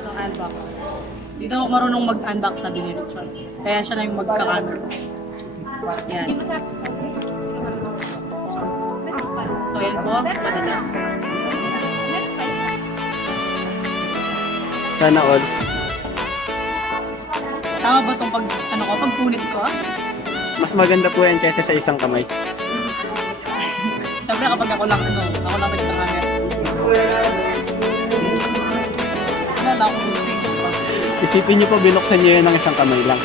isang unbox. Dito ako marunong mag-unbox na ni Richard. Kaya siya na yung magka-camera. Yan. So yan po, madali. Sana all. Tama ba itong pagpunit ko? Mas maganda po yan kaysa sa isang kamay. Siyempre kapag ako lang nagka-camera. Wala akong gusto. Isipin niyo po, binuksan niyo yan ng isang kamay lang.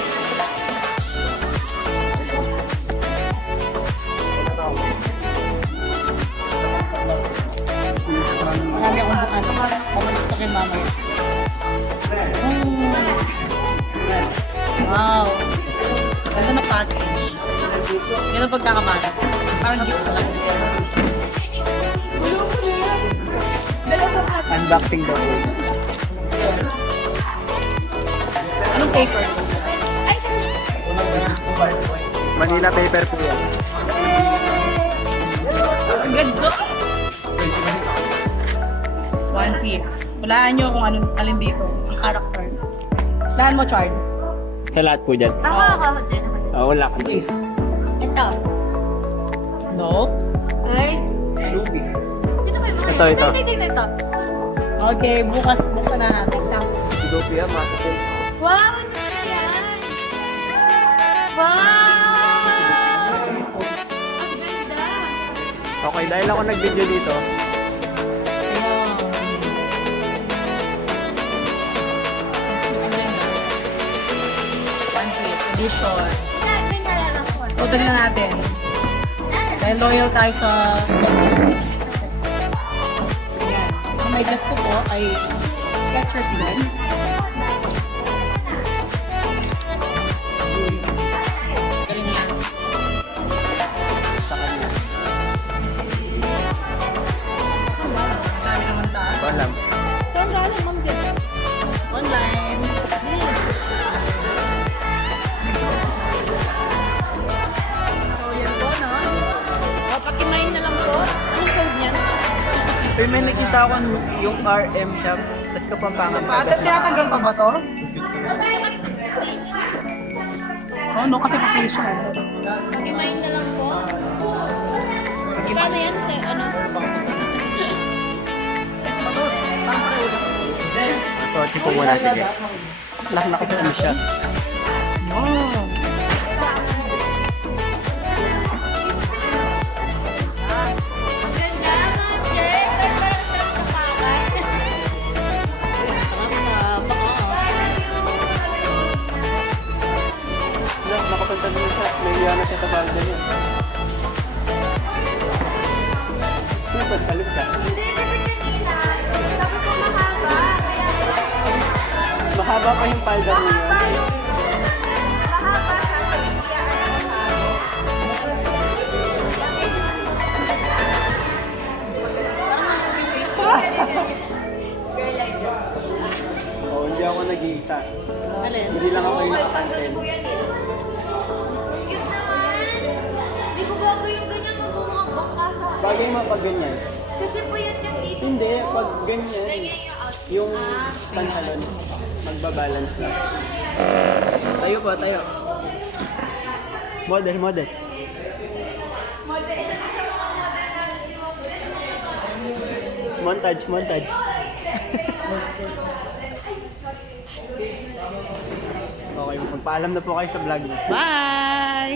Marami akong bukan. Pabalik ko kay mama. Wow! Ganda na package. Yan ang pagkakamata. Parang gift lang. Unboxing daw po. Anong paper? Manila paper po yan. Ang ganda! One piece. Walaan nyo kung alin dito. Ang character. Walaan mo, Chard. Sa lahat po dyan. Ako din. Wala ka. Please. Ito. No? Ay. Sino ba yung mga? Ito. Ito. Okay, buksan na natin. Sudopia, matatil. Wow! Ano yan? Wow! Ang ganda! Okay, dahil ako nag-video dito, One piece. Edition. May nalalaman. So, dali na natin. Dahil loyal tayo sa Skechers. Ayan. Ang may guest ko po ay Skechers din. Galing yan. sa kanya. Dami naman taas. Alam. Saan galing, Ma'am Jen? Online. So, yan po, no? O, pakimain na lang po. Anong code niyan? Pero may nakita ako yung RM shop, tapos Kapampangan shop. Bakit tinatanggal pa ba to? Oo, no, kasi pa-facial. Pag-imain na lang po. Kano yan? Sa ano? Sorry po muna, sige. Laki na ko po siya. Wow. Ang ganda, Ma'am Jen. Ba't parang sarap na pakay? Nakapunta niyo siya, may iyan na siya sa balda niya. Super, talib ka. Hindi, kasi kanina. Sabi ko mahaba. Mahaba pa yung palda niyo. Mahaba yung... Mahaba sa Oo, hindi ako nag-iisa. Alin? Hindi lang ako yung Tanggalin nakapansin. mo yan eh. Ang cute naman. Hindi ko bago yung ganyan magbumakbang ka sa... Bagay mo pag ganyan. Kasi puyat yung dito. Hindi, pag ganyan, Ganyan yung outfit. yung pantalon, magbabalance lang. Tayo po, tayo. Model. Model. Isa din sa mga model namin si Mom. Montage. Okay, magpaalam na po kayo sa vlog niyo. Bye!